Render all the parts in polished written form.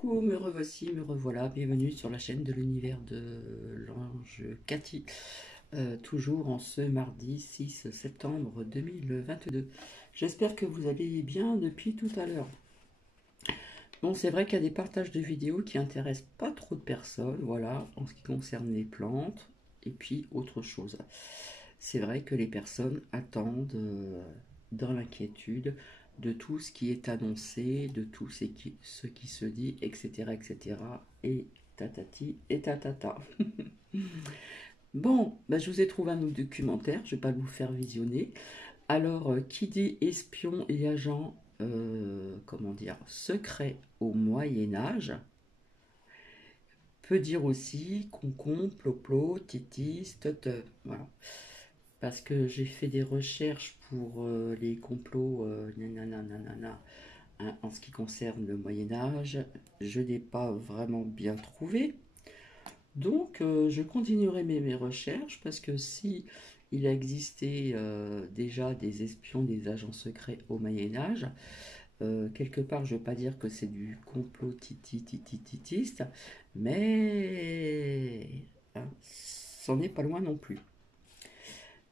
Coucou, me revoici, me revoilà, bienvenue sur la chaîne de l'univers de l'ange Cathy, toujours en ce mardi 6 septembre 2022. J'espère que vous allez bien depuis tout à l'heure. Bon, c'est vrai qu'il y a des partages de vidéos qui intéressent pas trop de personnes, voilà, en ce qui concerne les plantes et puis autre chose. C'est vrai que les personnes attendent dans l'inquiétude de tout ce qui est annoncé, de tout ce qui se dit, etc., etc., et tatati et tatata. Bon, bah, je vous ai trouvé un autre documentaire, je ne vais pas vous faire visionner. Alors, qui dit espion et agent, comment dire, secret au Moyen-Âge, peut dire aussi concombre, ploplo, titis, tete, voilà. Parce que j'ai fait des recherches pour les complots nanana, nanana, hein, en ce qui concerne le Moyen Âge. Je n'ai pas vraiment bien trouvé. Donc je continuerai mes recherches parce que si il a existé déjà des espions, des agents secrets au Moyen Âge, quelque part je ne veux pas dire que c'est du complot titiste, mais hein, c'en est pas loin non plus.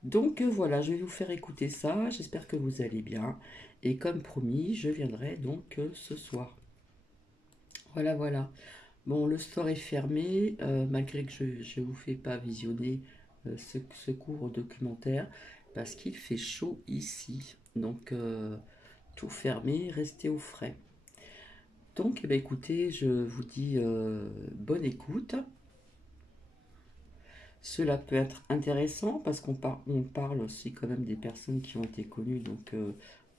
Donc voilà, je vais vous faire écouter ça, j'espère que vous allez bien. Et comme promis, je viendrai donc ce soir. Voilà, voilà. Bon, le store est fermé, malgré que je ne vous fais pas visionner ce court documentaire, parce qu'il fait chaud ici. Donc tout fermé, restez au frais. Donc eh bien, écoutez, je vous dis bonne écoute. Cela peut être intéressant parce on parle aussi quand même des personnes qui ont été connues donc,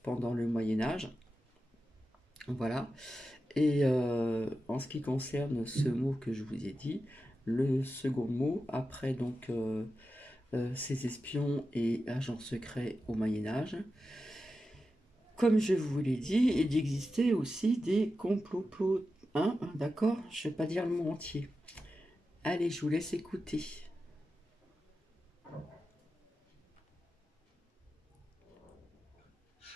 pendant le Moyen Âge. Voilà. Et en ce qui concerne ce mot que je vous ai dit, le second mot, après donc ces espions et agents secrets au Moyen Âge, comme je vous l'ai dit, il existait aussi des complots. Hein, d'accord? Je ne vais pas dire le mot entier. Allez, je vous laisse écouter.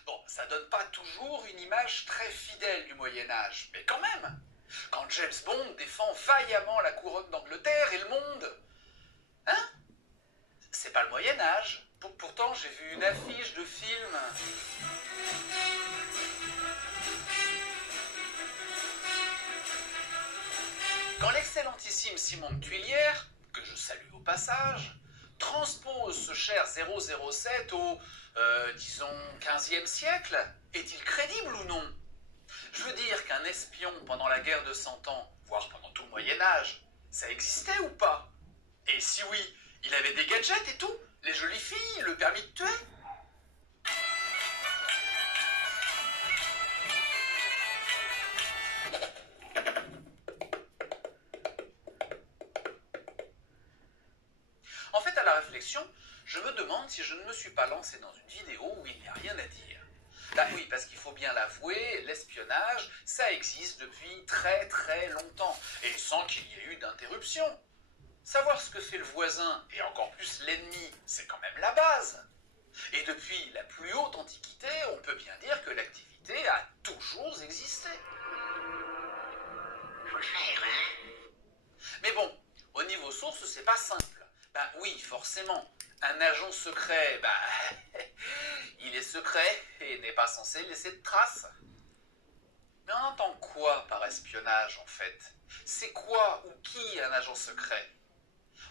Bon, ça donne pas toujours une image très fidèle du Moyen Âge, mais quand même, quand James Bond défend vaillamment la couronne d'Angleterre et le monde, hein? C'est pas le Moyen Âge. Pourtant, j'ai vu une affiche de film. Quand l'excellentissime Simon de Tuilière, que je salue au passage, transpose ce cher 007 au, disons, 15e siècle, est-il crédible ou non? Je veux dire qu'un espion pendant la guerre de 100 ans, voire pendant tout le Moyen Âge, ça existait ou pas? Et si oui, il avait des gadgets et tout? Les jolies filles, le permis de tuer? En fait, à la réflexion, je me demande si je ne me suis pas lancé dans une vidéo où il n'y a rien à dire. Bah oui, parce qu'il faut bien l'avouer, l'espionnage, ça existe depuis très très longtemps, et sans qu'il y ait eu d'interruption. Savoir ce que fait le voisin, et encore plus l'ennemi, c'est quand même la base. Et depuis la plus haute antiquité, on peut bien dire que l'activité a toujours existé. Faut le faire, hein? Mais bon, au niveau source, c'est pas simple. Bah oui, forcément. Un agent secret, bah, il est secret et n'est pas censé laisser de traces. Mais on entend quoi par espionnage en fait? C'est quoi ou qui un agent secret?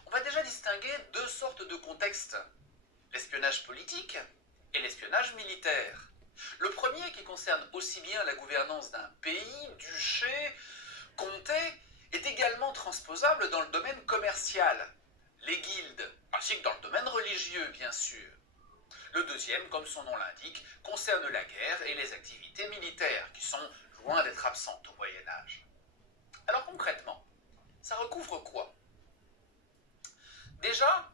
On va déjà distinguer deux sortes de contextes. L'espionnage politique et l'espionnage militaire. Le premier qui concerne aussi bien la gouvernance d'un pays, duché, comté, est également transposable dans le domaine commercial, les guildes, ainsi que dans le domaine religieux, bien sûr. Le deuxième, comme son nom l'indique, concerne la guerre et les activités militaires, qui sont loin d'être absentes au Moyen Âge. Alors concrètement, ça recouvre quoi? Déjà,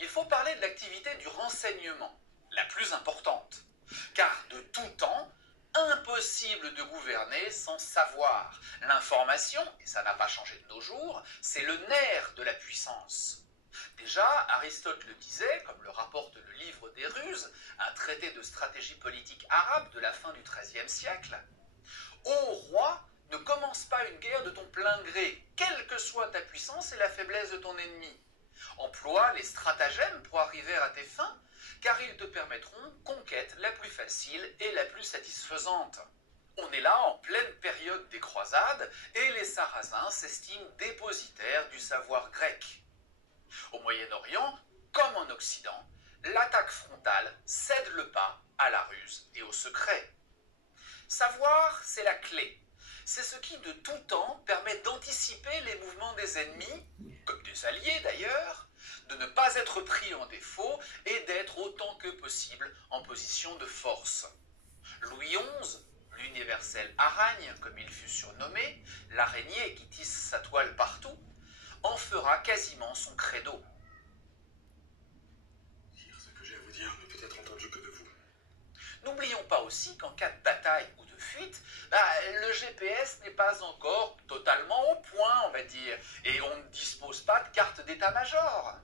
il faut parler de l'activité du renseignement, la plus importante. Car de tout temps, impossible de gouverner sans savoir. L'information, et ça n'a pas changé de nos jours, c'est le nerf de la puissance. Déjà, Aristote le disait, comme le rapporte le livre des Ruses, un traité de stratégie politique arabe de la fin du XIIIe siècle, « Ô roi, Ne commence pas une guerre de ton plein gré, quelle que soit ta puissance et la faiblesse de ton ennemi. Emploie les stratagèmes pour arriver à tes fins, car ils te permettront conquête la plus facile et la plus satisfaisante. On est là en pleine période des croisades et les Sarrasins s'estiment dépositaires du savoir grec. Au Moyen-Orient, comme en Occident, l'attaque frontale cède le pas à la ruse et au secret. Savoir, c'est la clé. C'est ce qui, de tout temps, permet d'anticiper les mouvements des ennemis, comme des alliés d'ailleurs, de ne pas être pris en défaut et d'être autant que possible en position de force. Louis XI, l'universel aragne, comme il fut surnommé, l'araignée qui tisse sa toile partout, en fera quasiment son credo. Sire, ce que j'ai à vous dire ne peut être entendu que de vous. N'oublions pas aussi qu'en cas de bataille ou de fuite, le GPS n'est pas encore totalement au point, on va dire, et on ne dispose pas de carte d'état-major.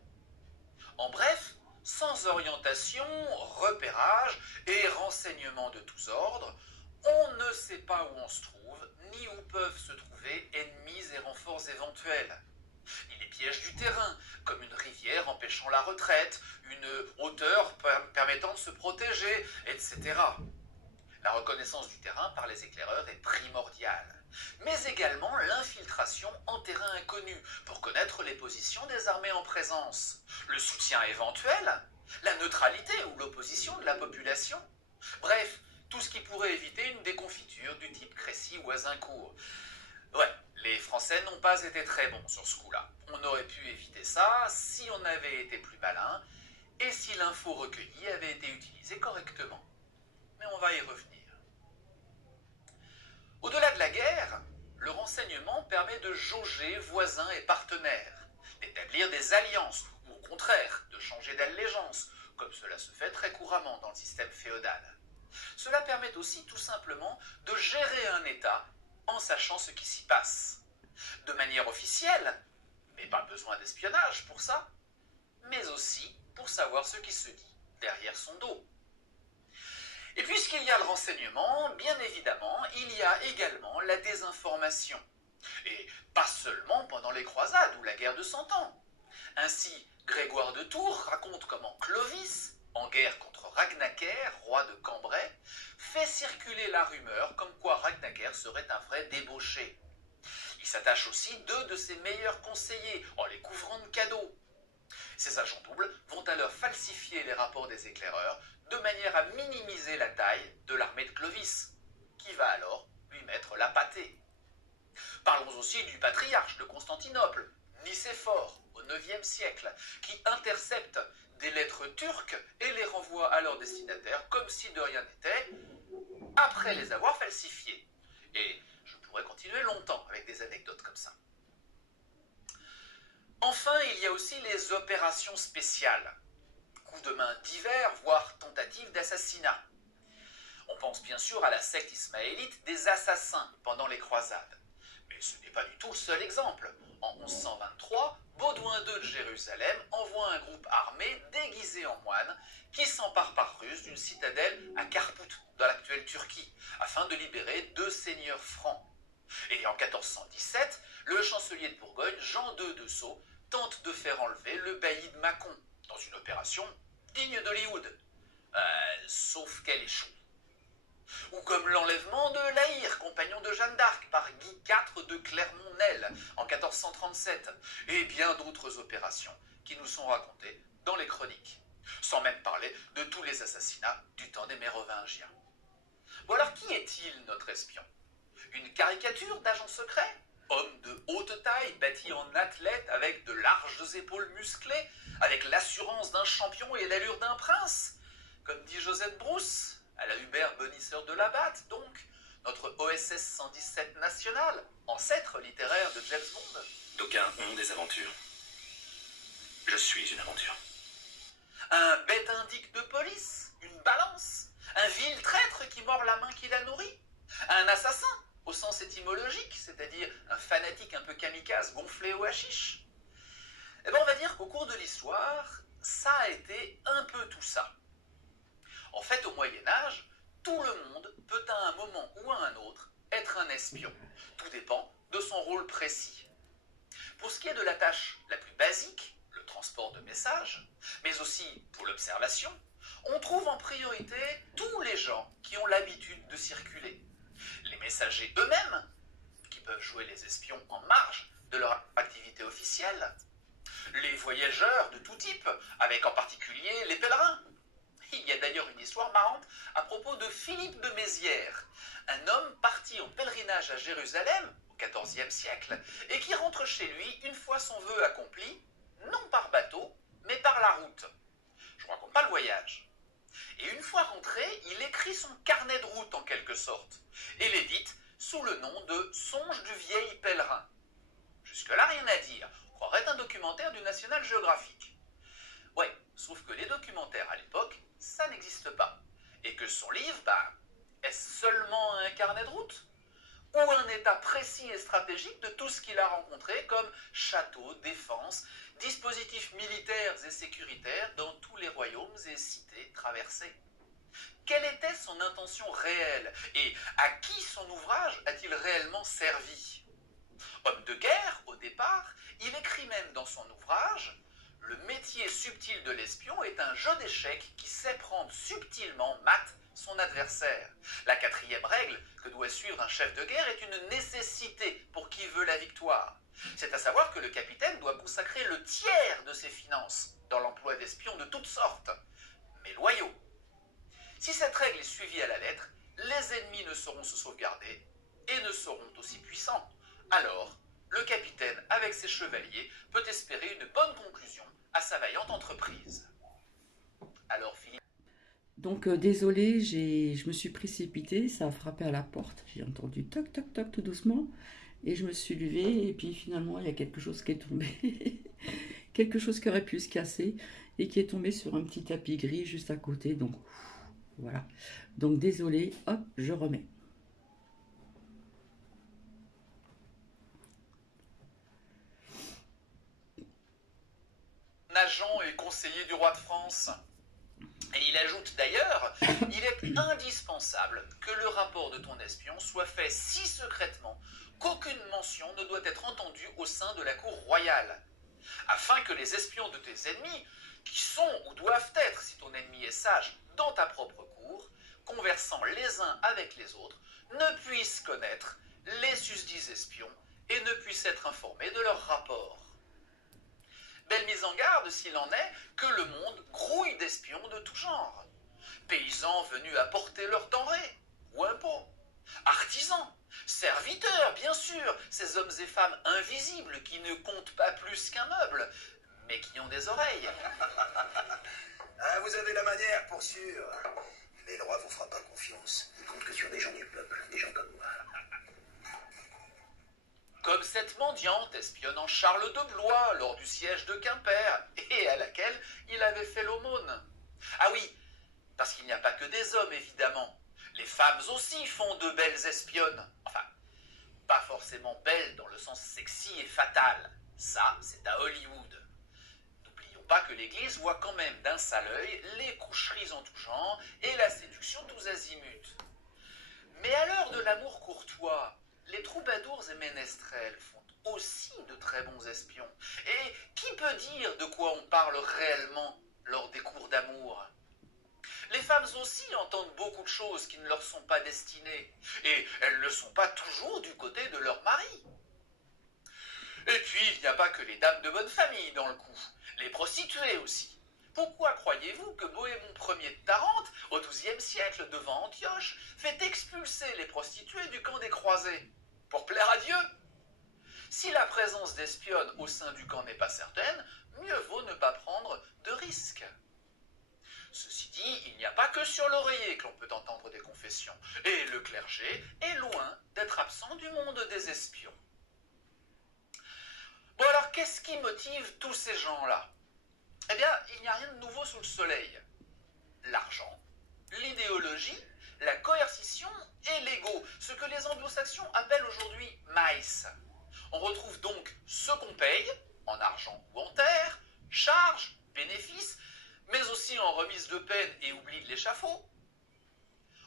En bref, sans orientation, repérage et renseignements de tous ordres, on ne sait pas où on se trouve, ni où peuvent se trouver ennemis et renforts éventuels. Il est piège du terrain, comme une rivière empêchant la retraite, une hauteur permettant de se protéger, etc. La reconnaissance du terrain par les éclaireurs est primordiale, mais également l'infiltration en terrain inconnu pour connaître les positions des armées en présence, le soutien éventuel, la neutralité ou l'opposition de la population. Bref, tout ce qui pourrait éviter une déconfiture du type Crécy ou Azincourt. Ouais, les Français n'ont pas été très bons sur ce coup-là. On aurait pu éviter ça si on avait été plus malin et si l'info recueillie avait été utilisée correctement. Mais on va y revenir. Au-delà de la guerre, le renseignement permet de jauger voisins et partenaires, d'établir des alliances ou au contraire de changer d'allégeance, comme cela se fait très couramment dans le système féodal. Cela permet aussi tout simplement de gérer un État en sachant ce qui s'y passe. De manière officielle, mais pas besoin d'espionnage pour ça, mais aussi pour savoir ce qui se dit derrière son dos. Et puisqu'il y a le renseignement, bien évidemment, il y a également la désinformation. Et pas seulement pendant les croisades ou la guerre de Cent Ans. Ainsi, Grégoire de Tours raconte comment Clovis, en guerre contre Ragnacaire, roi de Cambrai, fait circuler la rumeur comme quoi Ragnacaire serait un vrai débauché. Il s'attache aussi deux de ses meilleurs conseillers en les couvrant de cadeaux. Ces agents doubles vont alors falsifier les rapports des éclaireurs de manière à minimiser la taille de l'armée de Clovis, qui va alors lui mettre la pâtée. Parlons aussi du patriarche de Constantinople, Nicéphore, au IXe siècle, qui intercepte des lettres turques et les renvoie à leur destinataire comme si de rien n'était, après les avoir falsifiées. Et je pourrais continuer longtemps avec des anecdotes comme ça. Enfin, il y a aussi les opérations spéciales. Coups de main divers, voire tentatives d'assassinat. On pense bien sûr à la secte ismaélite des assassins pendant les croisades. Mais ce n'est pas du tout le seul exemple. En 1123, Baudouin II de Jérusalem envoie un groupe armé déguisé en moine qui s'empare par ruse d'une citadelle à Karpout, dans l'actuelle Turquie, afin de libérer deux seigneurs francs. Et en 1417, le chancelier de Bourgogne, Jean II de Sceaux, tente de faire enlever le bailli de Mâcon, dans une opération digne d'Hollywood. Sauf qu'elle échoue. Ou comme l'enlèvement de Laïr, compagnon de Jeanne d'Arc, par Guy IV de Clermont-Nel en 1437, et bien d'autres opérations qui nous sont racontées dans les chroniques, sans même parler de tous les assassinats du temps des Mérovingiens. Bon alors, qui est-il, notre espion? Une caricature d'agent secret? Homme de haute taille, bâti en athlète, avec de larges épaules musclées, avec l'assurance d'un champion et l'allure d'un prince? Comme dit Josette Bruce, à la Hubert Bonisseur de Labatte, donc, notre OSS 117 national, ancêtre littéraire de James Bond. D'aucuns ont des aventures. Je suis une aventure. Un bête indique de police? Une balance? Un vil traître qui mord la main qui la nourrit? Un assassin, au sens étymologique, c'est-à-dire un fanatique un peu kamikaze gonflé au hashish? Eh bien, on va dire qu'au cours de l'histoire, ça a été un peu tout ça. En fait, au Moyen-Âge, tout le monde peut à un moment ou à un autre être un espion. Tout dépend de son rôle précis. Pour ce qui est de la tâche la plus basique, le transport de messages, mais aussi pour l'observation, on trouve en priorité tous les gens qui ont l'habitude de circuler. Les messagers eux-mêmes, qui peuvent jouer les espions en marge de leur activité officielle, les voyageurs de tout type, avec en particulier les pèlerins. Il y a d'ailleurs une histoire marrante à propos de Philippe de Mézières, un homme parti en pèlerinage à Jérusalem au XIVe siècle et qui rentre chez lui une fois son vœu accompli, non par bateau, mais par la route. Je ne raconte pas le voyage. Et une fois rentré, il écrit son carnet de route en quelque sorte, et l'édite sous le nom de Songe du vieil pèlerin. Jusque-là, rien à dire. On croirait un documentaire du National Geographic. Ouais, sauf que les documentaires à l'époque, ça n'existe pas. Et que son livre, est-ce seulement un carnet de route? Ou un état précis et stratégique de tout ce qu'il a rencontré comme châteaux, défenses, dispositifs militaires et sécuritaires dans tous les royaumes et cités traversés? Quelle était son intention réelle et à qui son ouvrage a-t-il réellement servi? Homme de guerre, au départ, il écrit même dans son ouvrage « Le métier subtil de l'espion est un jeu d'échecs qui sait prendre subtilement mat son adversaire. La 4e règle que doit suivre un chef de guerre est une nécessité pour qui veut la victoire. C'est à savoir que le capitaine doit consacrer le tiers de ses finances dans l'emploi d'espions de toutes sortes, mais loyaux. Si cette règle est suivie à la lettre, les ennemis ne sauront se sauvegarder et ne seront aussi puissants. Alors, le capitaine, avec ses chevaliers, peut espérer une bonne conclusion à sa vaillante entreprise. Alors, Philippe... Donc, désolé, je me suis précipitée, ça a frappé à la porte. J'ai entendu toc, toc, toc, tout doucement. Et je me suis levée, et puis finalement, il y a quelque chose qui est tombé. Quelque chose qui aurait pu se casser, et qui est tombé sur un petit tapis gris juste à côté. Donc, voilà. Donc, désolé, hop, je remets. Agent et conseiller du roi de France. Et il ajoute d'ailleurs, il est indispensable que le rapport de ton espion soit fait si secrètement qu'aucune mention ne doit être entendue au sein de la cour royale, afin que les espions de tes ennemis, qui sont ou doivent être, si ton ennemi est sage, dans ta propre cour, conversant les uns avec les autres, ne puissent connaître les susdits espions et ne puissent être informés de leur rapport. Belle mise en garde, s'il en est, que le monde grouille d'espions de tout genre. Paysans venus apporter leurs denrées, ou impôts. Artisans, serviteurs, bien sûr, ces hommes et femmes invisibles qui ne comptent pas plus qu'un meuble, mais qui ont des oreilles. Ah, vous avez la manière, pour sûr. Mais le roi vous fera pas confiance. Il compte que sur des gens du peuple, des gens comme moi. Comme cette mendiante espionnant Charles de Blois lors du siège de Quimper, et à laquelle il avait fait l'aumône. Ah oui, parce qu'il n'y a pas que des hommes, évidemment. Les femmes aussi font de belles espionnes. Enfin, pas forcément belles dans le sens sexy et fatal. Ça, c'est à Hollywood. N'oublions pas que l'Église voit quand même d'un sale œil les coucheries en tout genre et la séduction tous azimuts. Mais à l'heure de l'amour courtois, les troubadours et ménestrels font aussi de très bons espions. Et qui peut dire de quoi on parle réellement lors des cours d'amour? Les femmes aussi entendent beaucoup de choses qui ne leur sont pas destinées, et elles ne sont pas toujours du côté de leur mari. Et puis, il n'y a pas que les dames de bonne famille dans le coup, les prostituées aussi. Pourquoi croyez-vous que Bohémond Ier de Tarente, au XIIe siècle, devant Antioche, fait expulser les prostituées du camp des croisés? Pour plaire à Dieu? Si la présence d'espionnes au sein du camp n'est pas certaine, mieux vaut ne pas prendre de risques. Ceci dit, il n'y a pas que sur l'oreiller que l'on peut entendre des confessions, et le clergé est loin d'être absent du monde des espions. Bon alors, qu'est-ce qui motive tous ces gens-là? Eh bien, il n'y a rien de nouveau sous le soleil. L'argent, l'idéologie, la coercition et l'ego, ce que les anglo-saxons appellent aujourd'hui maïs. On retrouve donc ce qu'on paye, en argent ou en terre, charges, bénéfices, mais aussi en remise de peine et oubli de l'échafaud.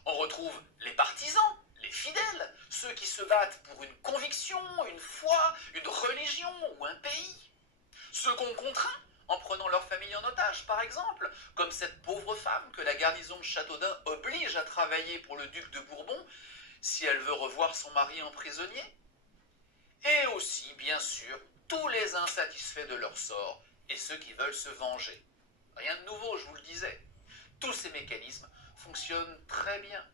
On retrouve les partisans, les fidèles, ceux qui se battent pour une conviction, une foi, une religion ou un pays. Ceux qu'on contraint en prenant leur famille en otage, par exemple, comme cette pauvre femme que la garnison de Châteaudun oblige à travailler pour le duc de Bourbon si elle veut revoir son mari en prisonnier. Et aussi, bien sûr, tous les insatisfaits de leur sort et ceux qui veulent se venger. Rien de nouveau, je vous le disais. Tous ces mécanismes fonctionnent très bien.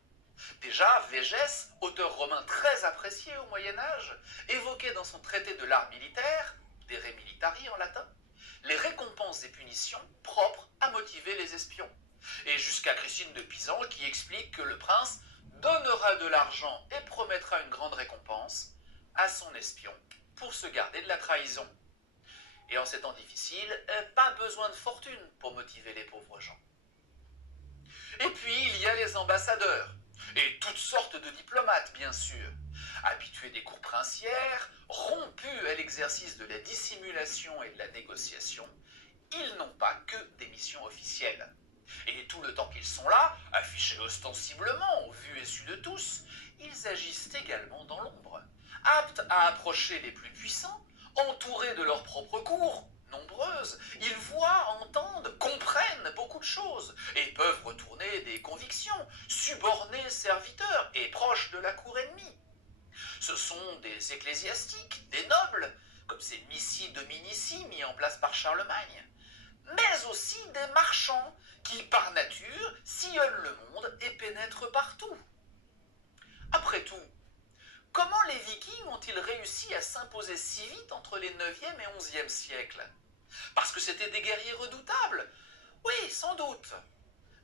Déjà, Végès, auteur romain très apprécié au Moyen-Âge, évoquait dans son traité de l'art militaire, de re militari en latin, les récompenses et punitions propres à motiver les espions. Et jusqu'à Christine de Pisan qui explique que le prince donnera de l'argent et promettra une grande récompense à son espion pour se garder de la trahison. Et en ces temps difficiles, pas besoin de fortune pour motiver les pauvres gens. Et puis, il y a les ambassadeurs, et toutes sortes de diplomates, bien sûr. Habitués des cours princières, rompus à l'exercice de la dissimulation et de la négociation, ils n'ont pas que des missions officielles. Et tout le temps qu'ils sont là, affichés ostensiblement au vu et su de tous, ils agissent également dans l'ombre, aptes à approcher les plus puissants, entourés de leurs propres cours, nombreuses, ils voient, entendent, comprennent beaucoup de choses, et peuvent retourner des convictions, subornés serviteurs et proches de la cour ennemie. Ce sont des ecclésiastiques, des nobles, comme ces missi dominici mis en place par Charlemagne, mais aussi des marchands qui, par nature, sillonnent le monde et pénètrent partout. Après tout, comment les Vikings ont-ils réussi à s'imposer si vite entre les 9e et 11e siècles? Parce que c'était des guerriers redoutables? Oui, sans doute.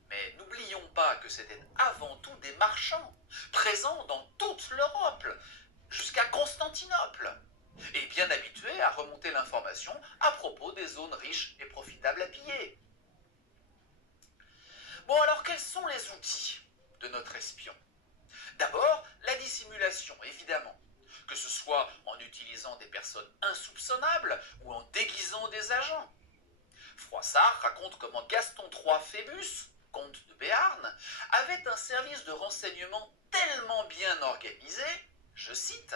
Mais n'oublions pas que c'était avant tout des marchands, présents dans toute l'Europe, jusqu'à Constantinople, et bien habitués à remonter l'information à propos des zones riches et profitables à piller. Bon, alors quels sont les outils de notre espion? D'abord, la dissimulation, évidemment, que ce soit en utilisant des personnes insoupçonnables ou en déguisant des agents. Froissart raconte comment Gaston III Phébus, comte de Béarn, avait un service de renseignement tellement bien organisé, je cite,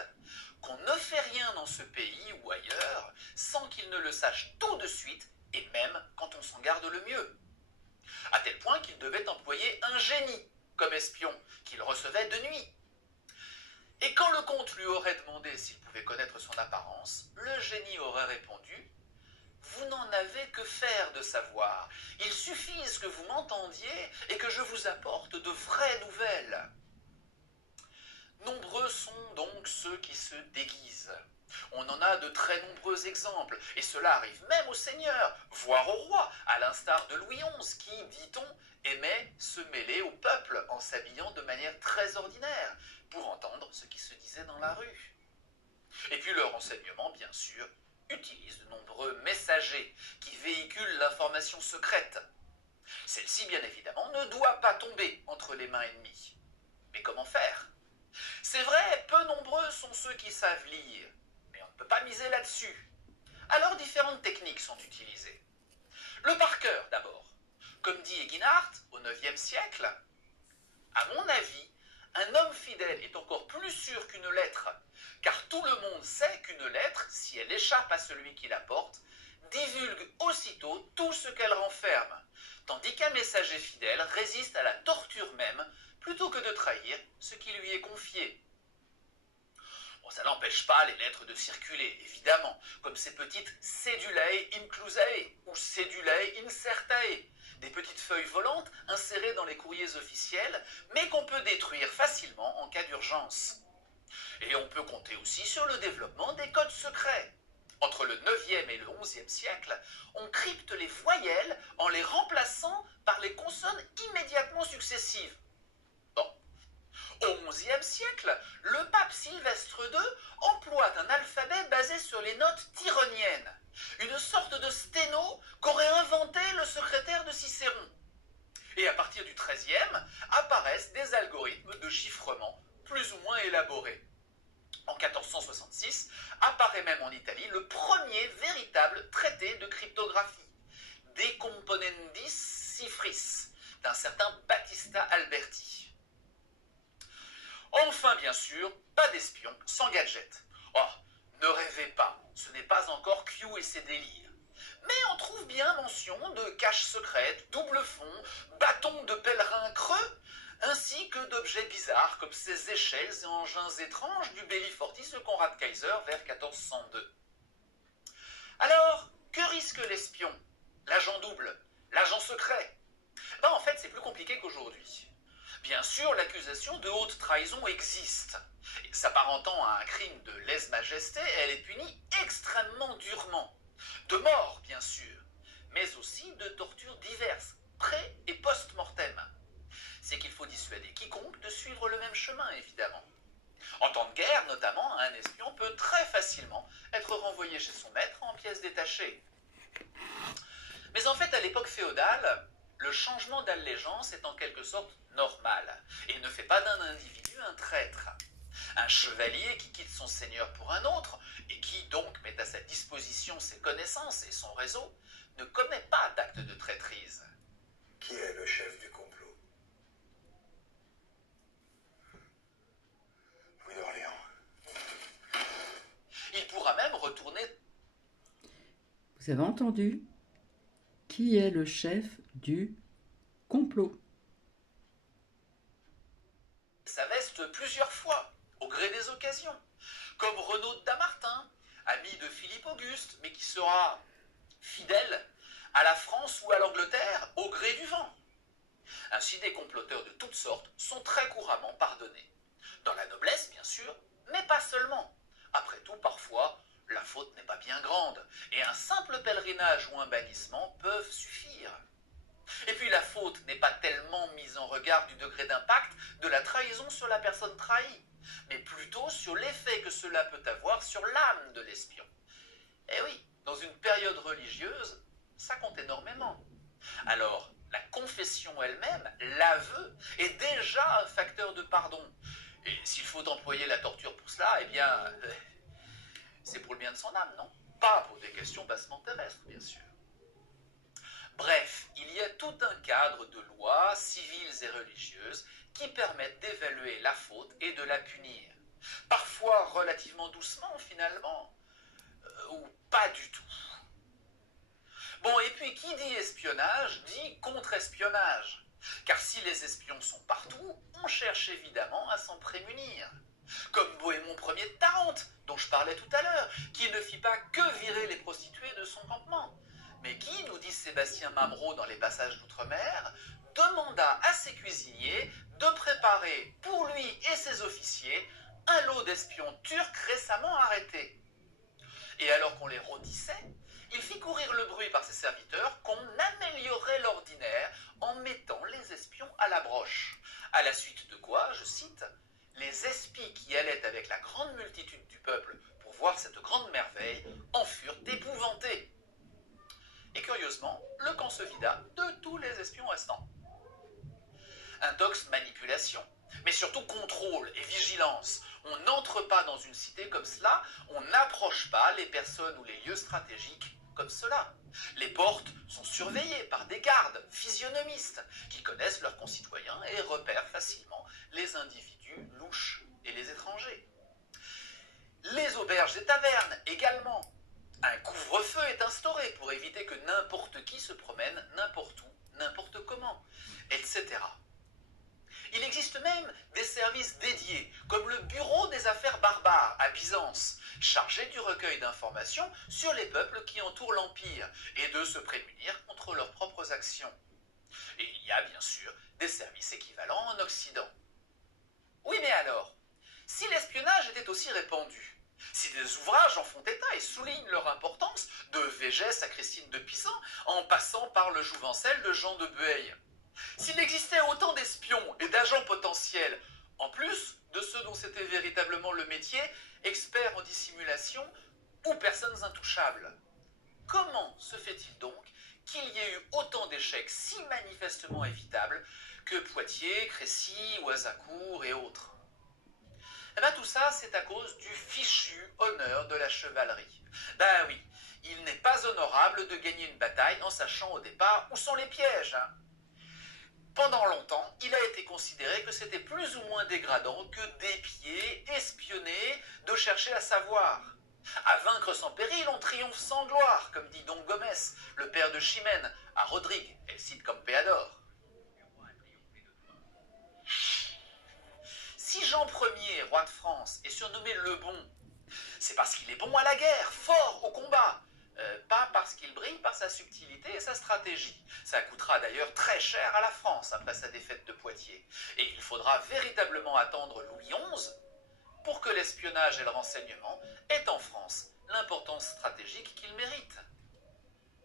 qu'on ne fait rien dans ce pays ou ailleurs sans qu'il ne le sache tout de suite et même quand on s'en garde le mieux. À tel point qu'il devait employer un génie comme espion qu'il recevait de nuit. Et quand le comte lui aurait demandé s'il pouvait connaître son apparence, le génie aurait répondu « Vous n'en avez que faire de savoir. Il suffise que vous m'entendiez et que je vous apporte de vraies nouvelles. » Nombreux sont donc ceux qui se déguisent. On en a de très nombreux exemples, et cela arrive même au seigneur, voire au roi, à l'instar de Louis XI, qui, dit-on, aimait se mêler au peuple en s'habillant de manière très ordinaire, pour entendre ce qui se disait dans la rue. Et puis le renseignement, bien sûr, utilise de nombreux messagers qui véhiculent l'information secrète. Celle-ci, bien évidemment, ne doit pas tomber entre les mains ennemies. Mais comment faire? C'est vrai, peu nombreux sont ceux qui savent lire, mais on ne peut pas miser là-dessus. Alors différentes techniques sont utilisées. Le par cœur d'abord. Comme dit Eginhard au IXe siècle, à mon avis, un homme fidèle est encore plus sûr qu'une lettre, car tout le monde sait qu'une lettre, si elle échappe à celui qui la porte, divulgue aussitôt tout ce qu'elle renferme, tandis qu'un messager fidèle résiste à la torture même, plutôt que de trahir ce qui lui est confié. Bon, ça n'empêche pas les lettres de circuler, évidemment, comme ces petites cedulae inclusae ou cedulae incertae, des petites feuilles volantes insérées dans les courriers officiels, mais qu'on peut détruire facilement en cas d'urgence. Et on peut compter aussi sur le développement des codes secrets. Entre le 9e et le 11e siècle, on crypte les voyelles en les remplaçant par les consonnes immédiatement successives. Au XIe siècle, le pape Sylvestre II emploie un alphabet basé sur les notes tyrrhoniennes, une sorte de sténo qu'aurait inventé le secrétaire de Cicéron. Et à partir du XIIIe, apparaissent des algorithmes de chiffrement plus ou moins élaborés. En 1466, apparaît même en Italie le premier véritable traité de cryptographie, De Componendis Cifris, d'un certain Battista Alberti. Enfin, bien sûr, pas d'espion sans gadget. Oh, ne rêvez pas, ce n'est pas encore Q et ses délires. Mais on trouve bien mention de caches secrètes, double fond, bâtons de pèlerins creux, ainsi que d'objets bizarres comme ces échelles et engins étranges du Bellifortis de Conrad Kaiser vers 1402. Alors, que risque l'espion, l'agent double, l'agent secret? En fait, c'est plus compliqué qu'aujourd'hui. Bien sûr, l'accusation de haute trahison existe. S'apparentant à un crime de lèse-majesté, elle est punie extrêmement durement. De mort, bien sûr, mais aussi de tortures diverses, pré- et post-mortem. C'est qu'il faut dissuader quiconque de suivre le même chemin, évidemment. En temps de guerre, notamment, un espion peut très facilement être renvoyé chez son maître en pièces détachées. Mais en fait, à l'époque féodale, le changement d'allégeance est en quelque sorte normal et ne fait pas d'un individu un traître. Un chevalier qui quitte son seigneur pour un autre et qui donc met à sa disposition ses connaissances et son réseau ne commet pas d'acte de traîtrise. Qui est le chef du complot? Louis d'Orléans. Il pourra même retourner... Vous avez entendu? Qui est le chef du complot? sa veste plusieurs fois, au gré des occasions, comme Renaud de Damartin, ami de Philippe Auguste, mais qui sera fidèle à la France ou à l'Angleterre au gré du vent. Ainsi, des comploteurs de toutes sortes sont très couramment pardonnés. Dans la noblesse, bien sûr, mais pas seulement. Après tout, parfois, la faute n'est pas bien grande, et un simple pèlerinage ou un bannissement peuvent suffire. Et puis la faute n'est pas tellement mise en regard du degré d'impact de la trahison sur la personne trahie, mais plutôt sur l'effet que cela peut avoir sur l'âme de l'espion. Et oui, dans une période religieuse, ça compte énormément. Alors, la confession elle-même, l'aveu, est déjà un facteur de pardon. Et s'il faut employer la torture pour cela, eh bien, c'est pour le bien de son âme, non? Pas pour des questions bassement terrestres, bien sûr. Bref, il y a tout un cadre de lois civiles et religieuses qui permettent d'évaluer la faute et de la punir. Parfois relativement doucement, finalement, ou pas du tout. Bon, et puis qui dit espionnage dit contre-espionnage. Car si les espions sont partout, on cherche évidemment à s'en prémunir. Comme Bohémond Ier de Tarente, dont je parlais tout à l'heure, qui ne fit pas que virer les prostituées de son campement, mais qui, nous dit Sébastien Mamreau dans les passages d'outre-mer, demanda à ses cuisiniers de préparer pour lui et ses officiers un lot d'espions turcs récemment arrêtés. Et alors qu'on les rôtissait, il fit courir le bruit par ses serviteurs qu'on améliorait l'ordinaire en mettant les espions à la broche. À la suite de quoi, je cite, « Les espies qui allaient avec la grande multitude du peuple pour voir cette grande merveille en furent épouvantés. » Et curieusement, le camp se vida de tous les espions restants. Intox manipulation, mais surtout contrôle et vigilance. On n'entre pas dans une cité comme cela, on n'approche pas les personnes ou les lieux stratégiques comme cela. Les portes sont surveillées par des gardes physionomistes qui connaissent leurs concitoyens et repèrent facilement les individus louches et les étrangers. Les auberges et tavernes également. Un couvre-feu est instauré pour éviter que n'importe qui se promène n'importe où, n'importe comment, etc. Il existe même des services dédiés, comme le Bureau des Affaires Barbares à Byzance, chargé du recueil d'informations sur les peuples qui entourent l'Empire et de se prémunir contre leurs propres actions. Et il y a bien sûr des services équivalents en Occident. Oui, mais alors, si l'espionnage était aussi répandu, si des ouvrages en font état et soulignent leur importance, de Végès à Christine de Pisan, en passant par le Jouvencel de Jean de Bueil, s'il existait autant d'espions et d'agents potentiels, en plus de ceux dont c'était véritablement le métier, experts en dissimulation ou personnes intouchables, comment se fait-il donc qu'il y ait eu autant d'échecs si manifestement évitables que Poitiers, Crécy, Oisacourt et autres? Eh bien tout ça, c'est à cause du fichu honneur de la chevalerie. Ben oui, il n'est pas honorable de gagner une bataille en sachant au départ où sont les pièges. Pendant longtemps, il a été considéré que c'était plus ou moins dégradant que d'épier, espionner, de chercher à savoir. À vaincre sans péril, on triomphe sans gloire, comme dit Don Gomez, le père de Chimène, à Rodrigue, El Cid Campeador. Si Jean Ier, roi de France, est surnommé le Bon, c'est parce qu'il est bon à la guerre, fort au combat. Pas parce qu'il brille par sa subtilité et sa stratégie. Ça coûtera d'ailleurs très cher à la France après sa défaite de Poitiers. Et il faudra véritablement attendre Louis XI pour que l'espionnage et le renseignement aient en France l'importance stratégique qu'ils méritent.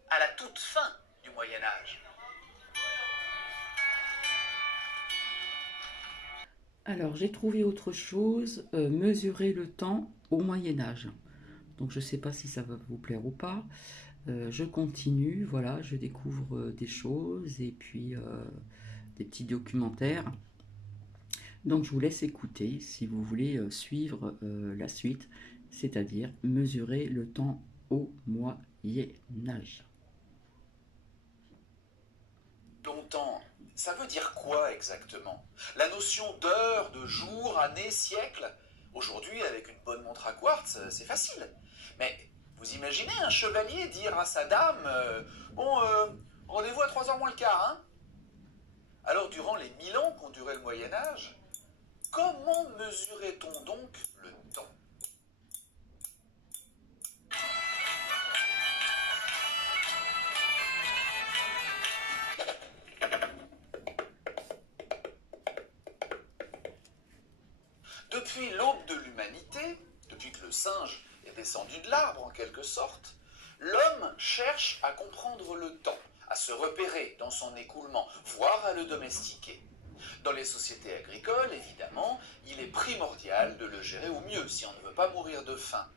À la toute fin du Moyen-Âge. Alors, j'ai trouvé autre chose, mesurer le temps au Moyen-Âge. Donc, je ne sais pas si ça va vous plaire ou pas. Je continue, voilà, je découvre des choses et puis des petits documentaires. Donc, je vous laisse écouter si vous voulez suivre la suite, c'est-à-dire mesurer le temps au Moyen-Âge. Longtemps, ça veut dire quoi exactement? La notion d'heure, de jour, année, siècle? Aujourd'hui, avec une bonne montre à quartz, c'est facile. Mais vous imaginez un chevalier dire à sa dame rendez-vous à 3h moins le quart, hein? Alors, durant les 1000 ans qu'ont duré le Moyen-Âge, comment mesurait-on donc le temps? Depuis l'aube de l'humanité, depuis que le singe est descendu de l'arbre en quelque sorte, l'homme cherche à comprendre le temps, à se repérer dans son écoulement, voire à le domestiquer. Dans les sociétés agricoles, évidemment, il est primordial de le gérer au mieux si on ne veut pas mourir de faim.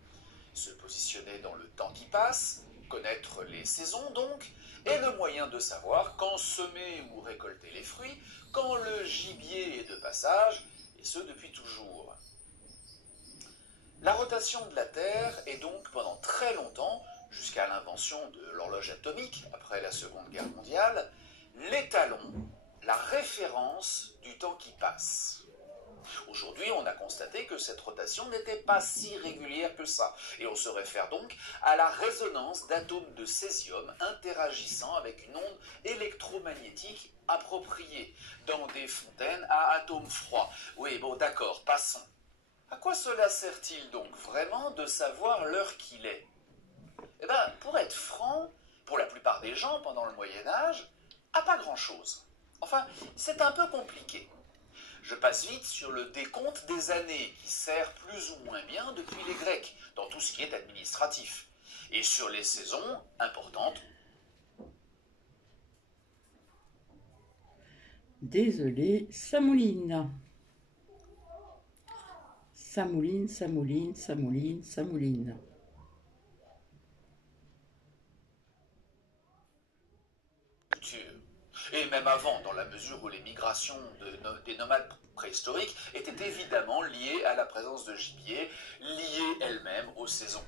Se positionner dans le temps qui passe, connaître les saisons donc, est le moyen de savoir quand semer ou récolter les fruits, quand le gibier est de passage, et ce depuis toujours. La rotation de la Terre est donc pendant très longtemps, jusqu'à l'invention de l'horloge atomique après la Seconde Guerre mondiale, l'étalon, la référence du temps qui passe. Aujourd'hui, on a constaté que cette rotation n'était pas si régulière que ça, et on se réfère donc à la résonance d'atomes de césium interagissant avec une onde électromagnétique appropriée, dans des fontaines à atomes froids. Oui, bon, d'accord, passons. À quoi cela sert-il donc vraiment de savoir l'heure qu'il est? Eh bien, pour être franc, pour la plupart des gens pendant le Moyen-Âge, à pas grand-chose. Enfin, c'est un peu compliqué. Je passe vite sur le décompte des années, qui sert plus ou moins bien depuis les Grecs, dans tout ce qui est administratif. Et sur les saisons importantes. Désolé, ça mouline. Ça mouline, ça mouline, ça mouline, ça mouline. Et même avant, dans la mesure où les migrations des nomades préhistoriques étaient évidemment liées à la présence de gibier, liées elles-mêmes aux saisons.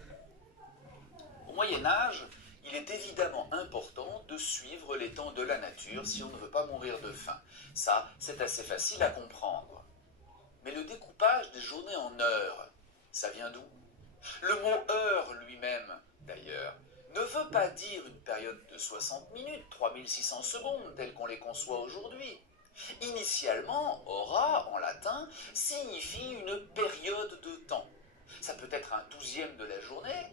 Au Moyen-Âge, il est évidemment important de suivre les temps de la nature si on ne veut pas mourir de faim. Ça, c'est assez facile à comprendre. Mais le découpage des journées en heures, ça vient d'où? Le mot heure lui-même, d'ailleurs, ne veut pas dire une période de 60 minutes, 3600 secondes, telles qu'on les conçoit aujourd'hui. Initialement, hora, en latin, signifie une période de temps. Ça peut être un 12e de la journée,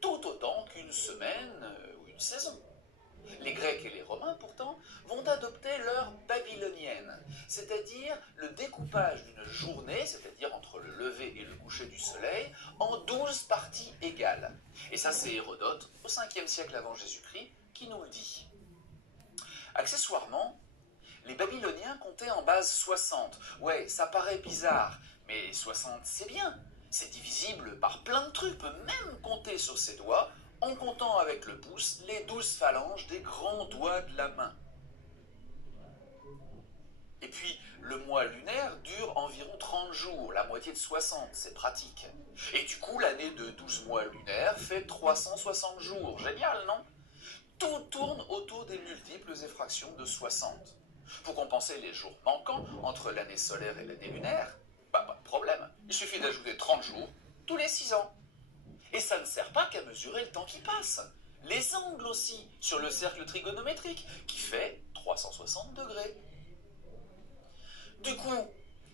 tout autant qu'une semaine ou une saison. Les Grecs et les Romains, pourtant, vont adopter l'heure babylonienne, c'est-à-dire le découpage d'une journée, c'est-à-dire entre le lever et le coucher du soleil, en 12 parties égales. Et ça, c'est Hérodote, au 5e siècle avant Jésus-Christ, qui nous le dit. Accessoirement, les Babyloniens comptaient en base 60. Ouais, ça paraît bizarre, mais 60, c'est bien. C'est divisible par plein de trucs, peut même compter sur ses doigts, en comptant avec le pouce les 12 phalanges des grands doigts de la main. Et puis, le mois lunaire dure environ 30 jours, la moitié de 60, c'est pratique. Et du coup, l'année de 12 mois lunaires fait 360 jours. Génial, non? Tout tourne autour des multiples effractions de 60. Pour compenser les jours manquants entre l'année solaire et l'année lunaire, bah, pas de problème, il suffit d'ajouter 30 jours tous les 6 ans. Et ça ne sert pas qu'à mesurer le temps qui passe. Les angles aussi, sur le cercle trigonométrique, qui fait 360 degrés. Du coup,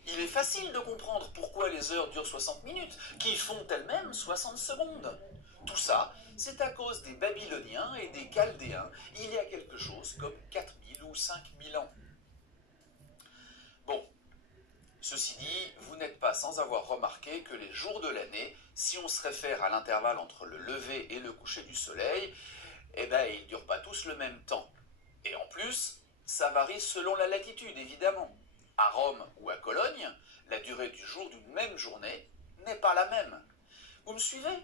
il est facile de comprendre pourquoi les heures durent 60 minutes, qui font elles-mêmes 60 secondes. Tout ça, c'est à cause des Babyloniens et des Chaldéens, il y a quelque chose comme 4000 ou 5000 ans. Bon, ceci dit, vous n'êtes pas sans avoir remarqué que les jours de l'année, si on se réfère à l'intervalle entre le lever et le coucher du soleil, eh ben, ils ne durent pas tous le même temps. Et en plus, ça varie selon la latitude, évidemment. À Rome ou à Cologne, la durée du jour d'une même journée n'est pas la même. Vous me suivez?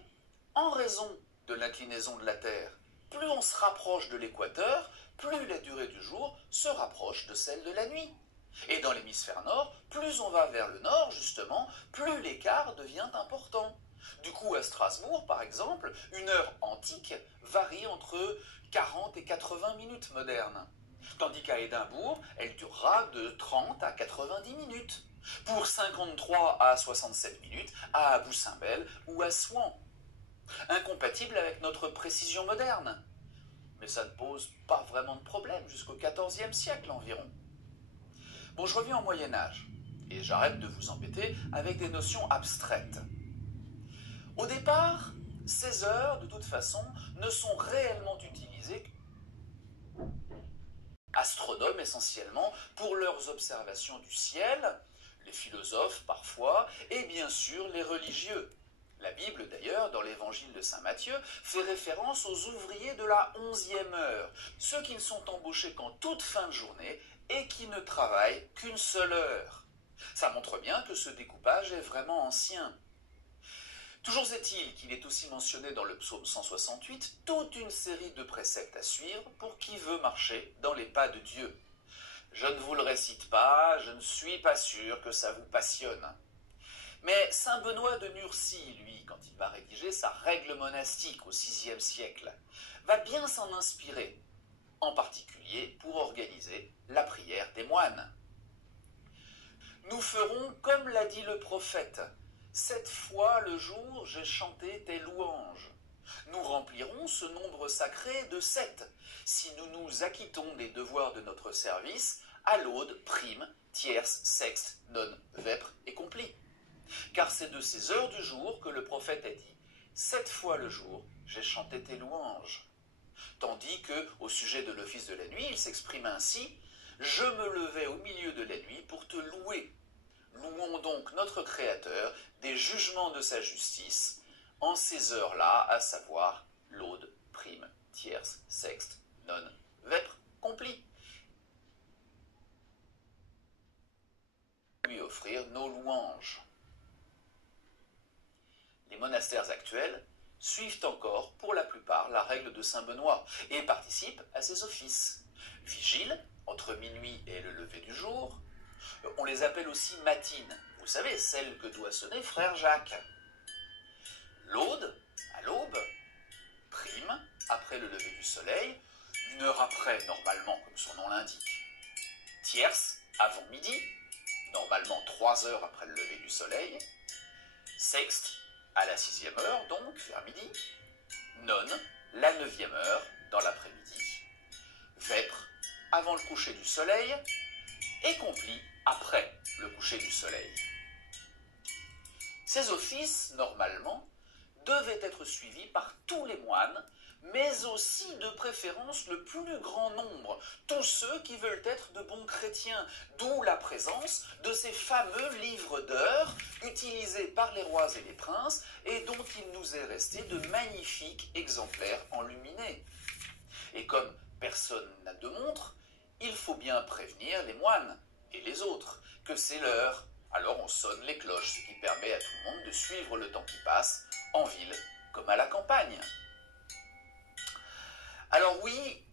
En raison de l'inclinaison de la Terre, plus on se rapproche de l'équateur, plus la durée du jour se rapproche de celle de la nuit. Et dans l'hémisphère nord, plus on va vers le nord, justement, plus l'écart devient important. Du coup, à Strasbourg, par exemple, une heure antique varie entre 40 et 80 minutes modernes. Tandis qu'à Édimbourg, elle durera de 30 à 90 minutes. Pour 53 à 67 minutes à Abou-Simbel ou à Souan. Incompatible avec notre précision moderne. Mais ça ne pose pas vraiment de problème jusqu'au XIVe siècle environ. Bon, je reviens au Moyen-Âge, et j'arrête de vous embêter avec des notions abstraites. Au départ, ces heures, de toute façon, ne sont réellement utilisées qu'astronomes essentiellement pour leurs observations du ciel, les philosophes parfois, et bien sûr les religieux. La Bible, d'ailleurs, dans l'évangile de saint Matthieu, fait référence aux ouvriers de la 11e heure, ceux qui ne sont embauchés qu'en toute fin de journée et qui ne travaillent qu'une seule heure. Ça montre bien que ce découpage est vraiment ancien. Toujours est-il qu'il est aussi mentionné dans le psaume 168 toute une série de préceptes à suivre pour qui veut marcher dans les pas de Dieu. Je ne vous le récite pas, je ne suis pas sûr que ça vous passionne. Mais saint Benoît de Nursie, lui, quand il va rédiger sa règle monastique au VIe siècle, va bien s'en inspirer, en particulier pour organiser la prière des moines. Nous ferons comme l'a dit le prophète, 7 fois le jour j'ai chanté tes louanges. Nous remplirons ce nombre sacré de 7, si nous nous acquittons des devoirs de notre service, à laude, prime, tierce, sexte, none, vêpres et complis. Car c'est de ces heures du jour que le prophète a dit « 7 fois le jour, j'ai chanté tes louanges ». Tandis que, au sujet de l'office de la nuit, il s'exprime ainsi « Je me levais au milieu de la nuit pour te louer ». Louons donc notre Créateur des jugements de sa justice, en ces heures-là, à savoir laude, prime, tierce, sexte, none, vêpres, complis. Lui offrir nos louanges. Les monastères actuels suivent encore, pour la plupart, la règle de saint Benoît et participent à ses offices. Vigile, entre minuit et le lever du jour. On les appelle aussi matines, vous savez, celles que doit sonner frère Jacques. Laude, à l'aube. Prime, après le lever du soleil, 1 heure après, normalement, comme son nom l'indique. Tierce, avant midi, normalement 3 heures après le lever du soleil. Sexte, à la 6e heure, donc, vers midi. None, la 9e heure, dans l'après-midi. Vêpres, avant le coucher du soleil. Et complis, après le coucher du soleil. Ces offices, normalement, devaient être suivis par tous les moines, mais aussi de préférence le plus grand nombre, tous ceux qui veulent être de bons chrétiens, d'où la présence de ces fameux livres d'heures utilisés par les rois et les princes et dont il nous est resté de magnifiques exemplaires enluminés. Et comme personne n'a de montre, il faut bien prévenir les moines et les autres que c'est l'heure. Alors on sonne les cloches, ce qui permet à tout le monde de suivre le temps qui passe, en ville comme à la campagne. Alors oui,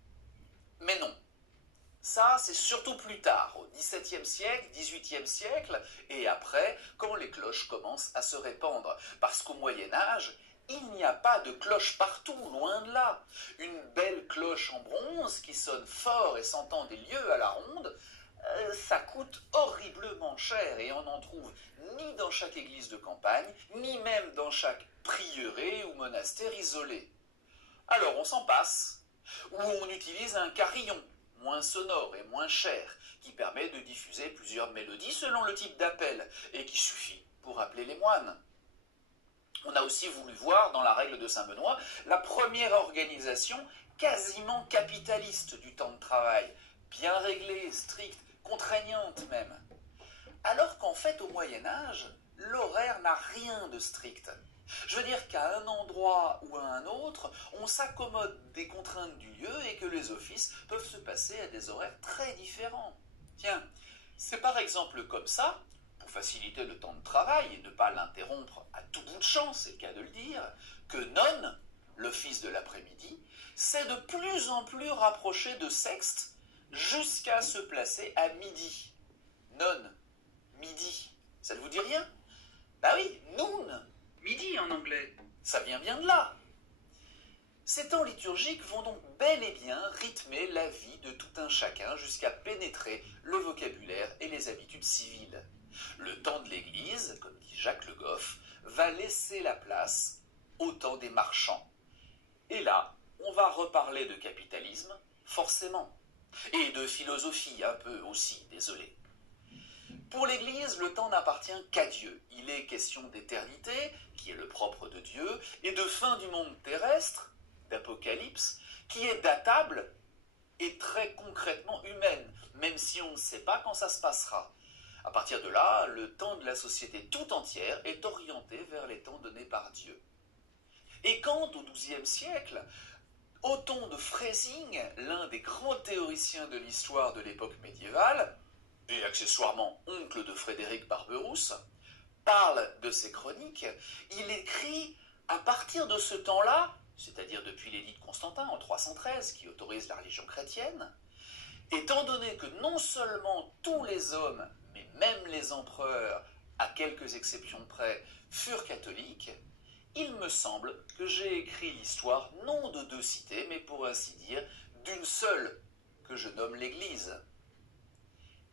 mais non. Ça, c'est surtout plus tard, au XVIIe siècle, XVIIIe siècle, et après, quand les cloches commencent à se répandre. Parce qu'au Moyen-Âge, il n'y a pas de cloche partout, loin de là. Une belle cloche en bronze qui sonne fort et s'entend des lieues à la ronde, Ça coûte horriblement cher et on n'en trouve ni dans chaque église de campagne, ni même dans chaque prieuré ou monastère isolé. Alors on s'en passe, ou on utilise un carillon, moins sonore et moins cher, qui permet de diffuser plusieurs mélodies selon le type d'appel, et qui suffit pour appeler les moines. On a aussi voulu voir dans la règle de Saint-Benoît la première organisation quasiment capitaliste du temps de travail, bien réglée, stricte, contraignante même. Alors qu'en fait, au Moyen-Âge, l'horaire n'a rien de strict. Je veux dire qu'à un endroit ou à un autre, on s'accommode des contraintes du lieu et que les offices peuvent se passer à des horaires très différents. Tiens, c'est par exemple comme ça, pour faciliter le temps de travail et ne pas l'interrompre à tout bout de champ, c'est le cas de le dire, que nonne, l'office de l'après-midi, s'est de plus en plus rapproché de sexte jusqu'à se placer à midi. Nonne, midi, ça ne vous dit rien? Bah oui, noon, midi en anglais, ça vient bien de là. Ces temps liturgiques vont donc bel et bien rythmer la vie de tout un chacun jusqu'à pénétrer le vocabulaire et les habitudes civiles. Le temps de l'Église, comme dit Jacques Le Goff, va laisser la place au temps des marchands. Et là, on va reparler de capitalisme, forcément, et de philosophie un peu aussi, désolé. Pour l'Église, le temps n'appartient qu'à Dieu. Il est question d'éternité, qui est le propre de Dieu, et de fin du monde terrestre, d'Apocalypse, qui est datable et très concrètement humaine, même si on ne sait pas quand ça se passera. À partir de là, le temps de la société tout entière est orienté vers les temps donnés par Dieu. Et quant au XIIe siècle, Othon de Freising, l'un des grands théoriciens de l'histoire de l'époque médiévale, et accessoirement oncle de Frédéric Barberousse, parle de ces chroniques, il écrit à partir de ce temps-là, c'est-à-dire depuis l'édit de Constantin en 313 qui autorise la religion chrétienne, étant donné que non seulement tous les hommes, mais même les empereurs, à quelques exceptions près, furent catholiques, il me semble que j'ai écrit l'histoire non de deux cités, mais pour ainsi dire d'une seule, que je nomme l'Église.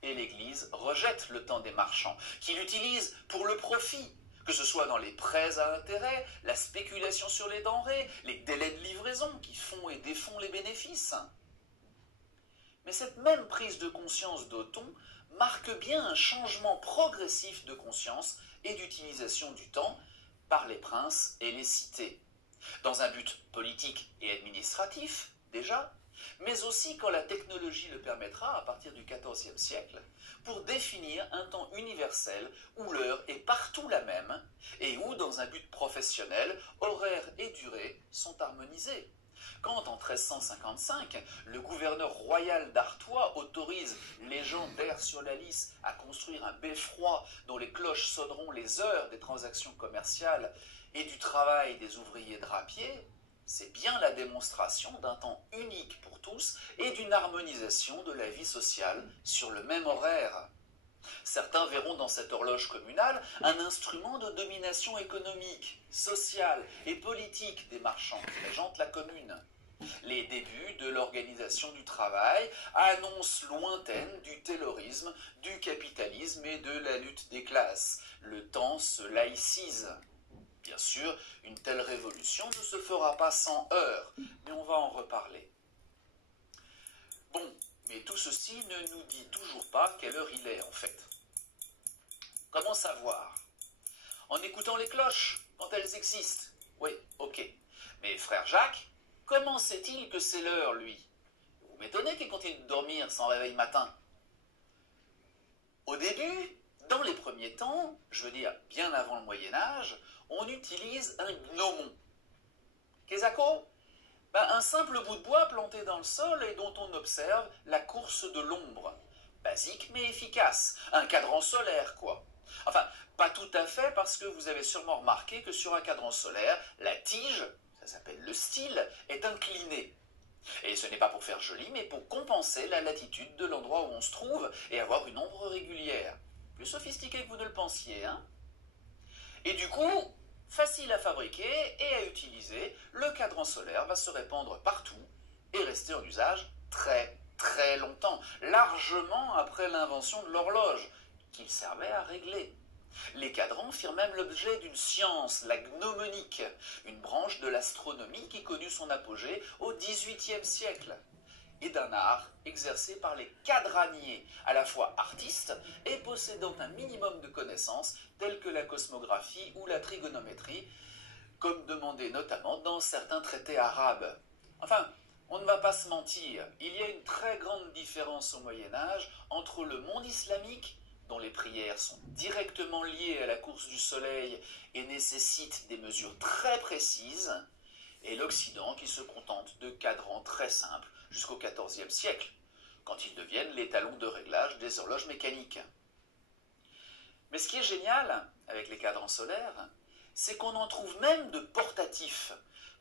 Et l'Église rejette le temps des marchands, qui l'utilisent pour le profit, que ce soit dans les prêts à intérêt, la spéculation sur les denrées, les délais de livraison qui font et défont les bénéfices. Mais cette même prise de conscience d'Othon marque bien un changement progressif de conscience et d'utilisation du temps par les princes et les cités, dans un but politique et administratif, déjà, mais aussi quand la technologie le permettra à partir du XIVe siècle, pour définir un temps universel où l'heure est partout la même et où, dans un but professionnel, horaire et durée sont harmonisés. Quand, en 1355, le gouverneur royal d'Artois autorise les gens d'Aire-sur-la-Lys à construire un beffroi dont les cloches sonneront les heures des transactions commerciales et du travail des ouvriers drapiers, c'est bien la démonstration d'un temps unique pour tous et d'une harmonisation de la vie sociale sur le même horaire. Certains verront dans cette horloge communale un instrument de domination économique, sociale et politique des marchands qui régentent la commune. Les débuts de l'organisation du travail annoncent lointaines du taylorisme, du capitalisme et de la lutte des classes. Le temps se laïcise. Bien sûr, une telle révolution ne se fera pas sans heurts, mais on va en reparler. Bon, mais tout ceci ne nous dit toujours pas quelle heure il est en fait. Comment savoir? En écoutant les cloches, quand elles existent. Oui, ok. Mais frère Jacques, comment sait-il que c'est l'heure, lui? Vous m'étonnez qu'il continue de dormir sans réveil matin. Au début, dans les premiers temps, je veux dire bien avant le Moyen-Âge, on utilise un gnomon. Qu'est-ce que c'est? Un simple bout de bois planté dans le sol et dont on observe la course de l'ombre. Basique mais efficace. Un cadran solaire, quoi. Enfin, pas tout à fait, parce que vous avez sûrement remarqué que sur un cadran solaire, la tige, ça s'appelle le style, est inclinée. Et ce n'est pas pour faire joli, mais pour compenser la latitude de l'endroit où on se trouve et avoir une ombre régulière. Plus sophistiqué que vous ne le pensiez, hein? Et du coup, facile à fabriquer et à utiliser, le cadran solaire va se répandre partout et rester en usage très très longtemps, largement après l'invention de l'horloge, qu'ils servaient à régler. Les cadrans firent même l'objet d'une science, la gnomonique, une branche de l'astronomie qui connut son apogée au XVIIIe siècle, et d'un art exercé par les cadraniers, à la fois artistes et possédant un minimum de connaissances telles que la cosmographie ou la trigonométrie, comme demandé notamment dans certains traités arabes. Enfin, on ne va pas se mentir, il y a une très grande différence au Moyen-Âge entre le monde islamique, dont les prières sont directement liées à la course du soleil et nécessitent des mesures très précises, et l'Occident qui se contente de cadrans très simples jusqu'au XIVe siècle, quand ils deviennent les talons de réglage des horloges mécaniques. Mais ce qui est génial avec les cadrans solaires, c'est qu'on en trouve même de portatifs,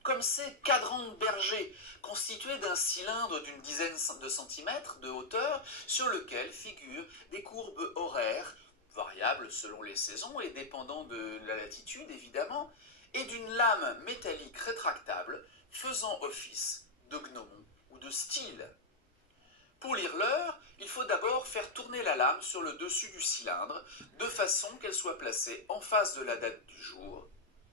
comme ces cadrans de berger, constitués d'un cylindre d'une dizaine de centimètres de hauteur, sur lequel figurent des courbes horaires, variables selon les saisons et dépendant de la latitude évidemment, et d'une lame métallique rétractable faisant office de gnomon ou de style. Pour lire l'heure, il faut d'abord faire tourner la lame sur le dessus du cylindre, de façon qu'elle soit placée en face de la date du jour,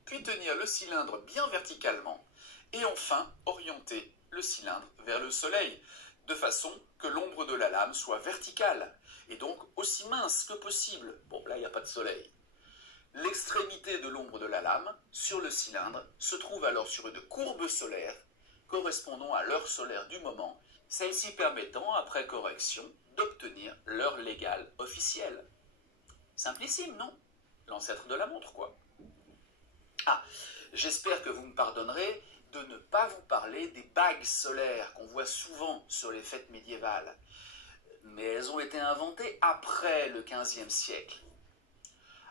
puis tenir le cylindre bien verticalement, et enfin orienter le cylindre vers le soleil, de façon que l'ombre de la lame soit verticale, et donc aussi mince que possible. Bon, là, il n'y a pas de soleil. L'extrémité de l'ombre de la lame, sur le cylindre, se trouve alors sur une courbe solaire, correspondant à l'heure solaire du moment, celle-ci permettant, après correction, d'obtenir l'heure légale officielle. Simplissime, non? L'ancêtre de la montre, quoi. Ah, j'espère que vous me pardonnerez de ne pas vous parler des bagues solaires qu'on voit souvent sur les fêtes médiévales. Mais elles ont été inventées après le XVe siècle.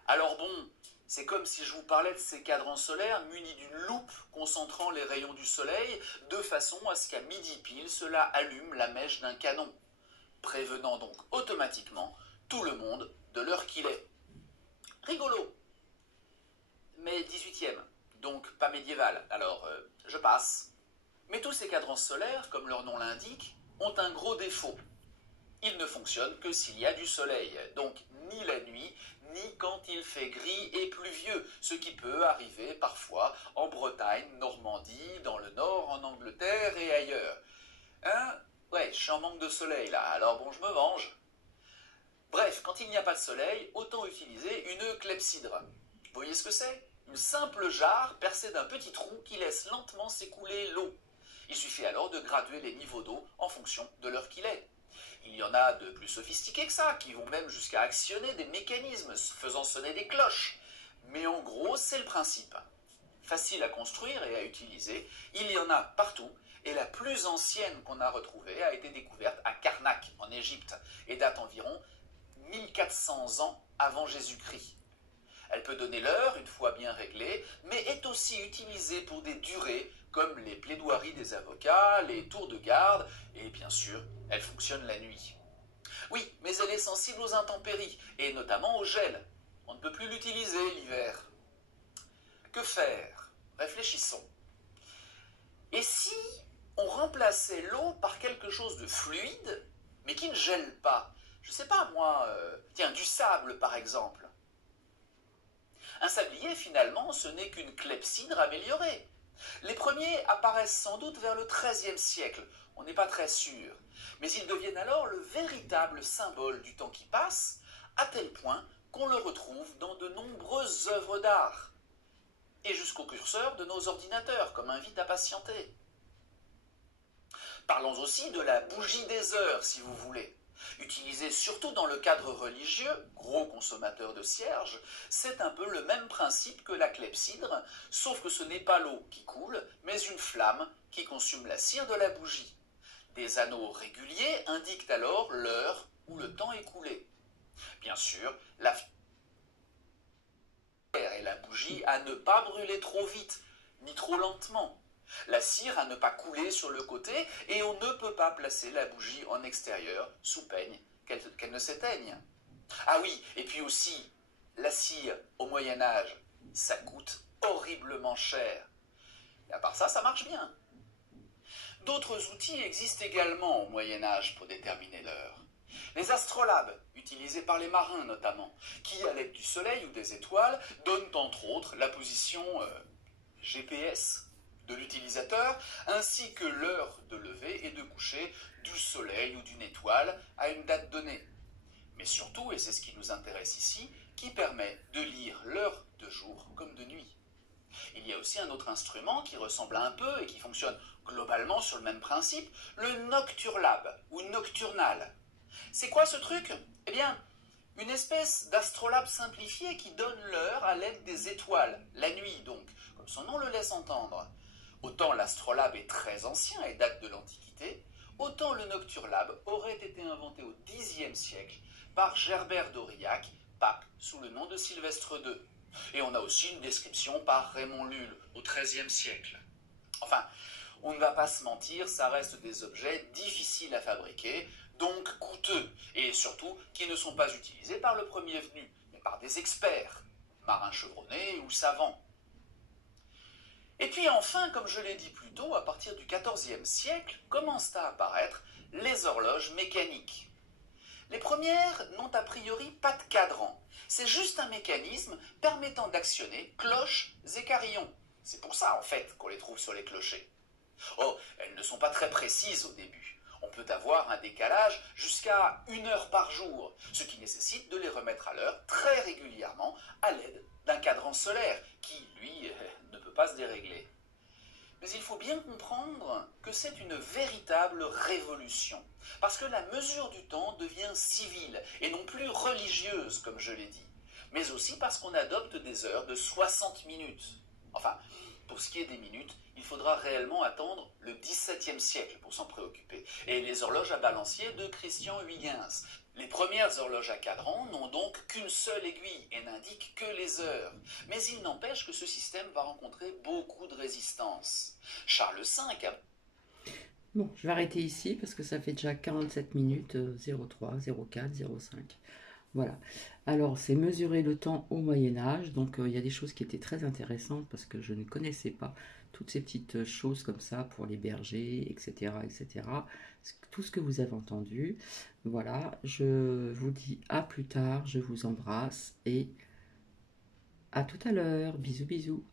Alors bon, c'est comme si je vous parlais de ces cadrans solaires munis d'une loupe concentrant les rayons du soleil, de façon à ce qu'à midi pile, cela allume la mèche d'un canon, prévenant donc automatiquement tout le monde de l'heure qu'il est. Rigolo! Mais 18e, donc pas médiéval, alors je passe. Mais tous ces cadrans solaires, comme leur nom l'indique, ont un gros défaut. Ils ne fonctionnent que s'il y a du soleil, donc ni la nuit, ni quand il fait gris et pluvieux, ce qui peut arriver parfois en Bretagne, Normandie, dans le Nord, en Angleterre et ailleurs. Hein? Ouais, je suis en manque de soleil là, alors bon, je me venge. Bref, quand il n'y a pas de soleil, autant utiliser une clepsydre. Vous voyez ce que c'est? Une simple jarre percée d'un petit trou qui laisse lentement s'écouler l'eau. Il suffit alors de graduer les niveaux d'eau en fonction de l'heure qu'il est. Il y en a de plus sophistiqués que ça, qui vont même jusqu'à actionner des mécanismes faisant sonner des cloches. Mais en gros, c'est le principe. Facile à construire et à utiliser, il y en a partout, et la plus ancienne qu'on a retrouvée a été découverte à Karnak, en Égypte, et date environ 1400 ans avant Jésus-Christ. Elle peut donner l'heure, une fois bien réglée, mais est aussi utilisée pour des durées, comme les plaidoiries des avocats, les tours de garde, et bien sûr, elle fonctionne la nuit. Oui, mais elle est sensible aux intempéries, et notamment au gel. On ne peut plus l'utiliser l'hiver. Que faire? Réfléchissons. Et si on remplaçait l'eau par quelque chose de fluide, mais qui ne gèle pas? Je ne sais pas moi, tiens, du sable par exemple. Un sablier, finalement, ce n'est qu'une clepsydre améliorée. Les premiers apparaissent sans doute vers le XIIIe siècle, on n'est pas très sûr, mais ils deviennent alors le véritable symbole du temps qui passe, à tel point qu'on le retrouve dans de nombreuses œuvres d'art, et jusqu'au curseur de nos ordinateurs, comme invite à patienter. Parlons aussi de la bougie des heures, si vous voulez. Utilisée surtout dans le cadre religieux, gros consommateur de cierges, c'est un peu le même principe que la clepsydre, sauf que ce n'est pas l'eau qui coule, mais une flamme qui consume la cire de la bougie. Des anneaux réguliers indiquent alors l'heure ou le temps écoulé. Bien sûr, la et la bougie à ne pas brûler trop vite, ni trop lentement. La cire à ne pas couler sur le côté, et on ne peut pas placer la bougie en extérieur sous peine qu'elle ne s'éteigne. Ah oui, et puis aussi, la cire au Moyen-Âge, ça coûte horriblement cher. Et à part ça, ça marche bien. D'autres outils existent également au Moyen-Âge pour déterminer l'heure. Les astrolabes, utilisés par les marins notamment, qui, à l'aide du soleil ou des étoiles, donnent entre autres la position GPS de l'utilisateur, ainsi que l'heure de lever et de coucher du soleil ou d'une étoile à une date donnée. Mais surtout, et c'est ce qui nous intéresse ici, qui permet de lire l'heure de jour comme de nuit. Il y a aussi un autre instrument qui ressemble un peu et qui fonctionne globalement sur le même principe, le nocturlabe ou nocturnal. C'est quoi ce truc? Eh bien, une espèce d'astrolabe simplifié qui donne l'heure à l'aide des étoiles, la nuit donc, comme son nom le laisse entendre. Autant l'astrolabe est très ancien et date de l'Antiquité, autant le nocturlabe aurait été inventé au Xe siècle par Gerbert d'Aurillac, pape sous le nom de Sylvestre II. Et on a aussi une description par Raymond Lulle au XIIIe siècle. Enfin, on ne va pas se mentir, ça reste des objets difficiles à fabriquer, donc coûteux, et surtout qui ne sont pas utilisés par le premier venu, mais par des experts, marins chevronnés ou savants. Et puis enfin, comme je l'ai dit plus tôt, à partir du XIVe siècle, commencent à apparaître les horloges mécaniques. Les premières n'ont a priori pas de cadran, c'est juste un mécanisme permettant d'actionner cloches et carillons. C'est pour ça en fait qu'on les trouve sur les clochers. Oh, elles ne sont pas très précises au début. On peut avoir un décalage jusqu'à 1 heure par jour, ce qui nécessite de les remettre à l'heure très régulièrement à l'aide d'un cadran solaire qui, lui, ne peut pas se dérégler. Mais il faut bien comprendre que c'est une véritable révolution, parce que la mesure du temps devient civile et non plus religieuse, comme je l'ai dit, mais aussi parce qu'on adopte des heures de 60 minutes. Enfin, pour ce qui est des minutes, il faudra réellement attendre le XVIIe siècle pour s'en préoccuper, et les horloges à balancier de Christian Huygens. Les premières horloges à cadran n'ont donc qu'une seule aiguille et n'indiquent que les heures. Mais il n'empêche que ce système va rencontrer beaucoup de résistance. Charles V a... Bon, je vais arrêter ici parce que ça fait déjà 47 minutes, 03, 04, 05. Voilà. Alors, c'est mesurer le temps au Moyen-Âge. Donc, il y a des choses qui étaient très intéressantes parce que je ne connaissais pas toutes ces petites choses comme ça pour les bergers, etc., etc. Tout ce que vous avez entendu. Voilà. Je vous dis à plus tard. Je vous embrasse et à tout à l'heure. Bisous, bisous.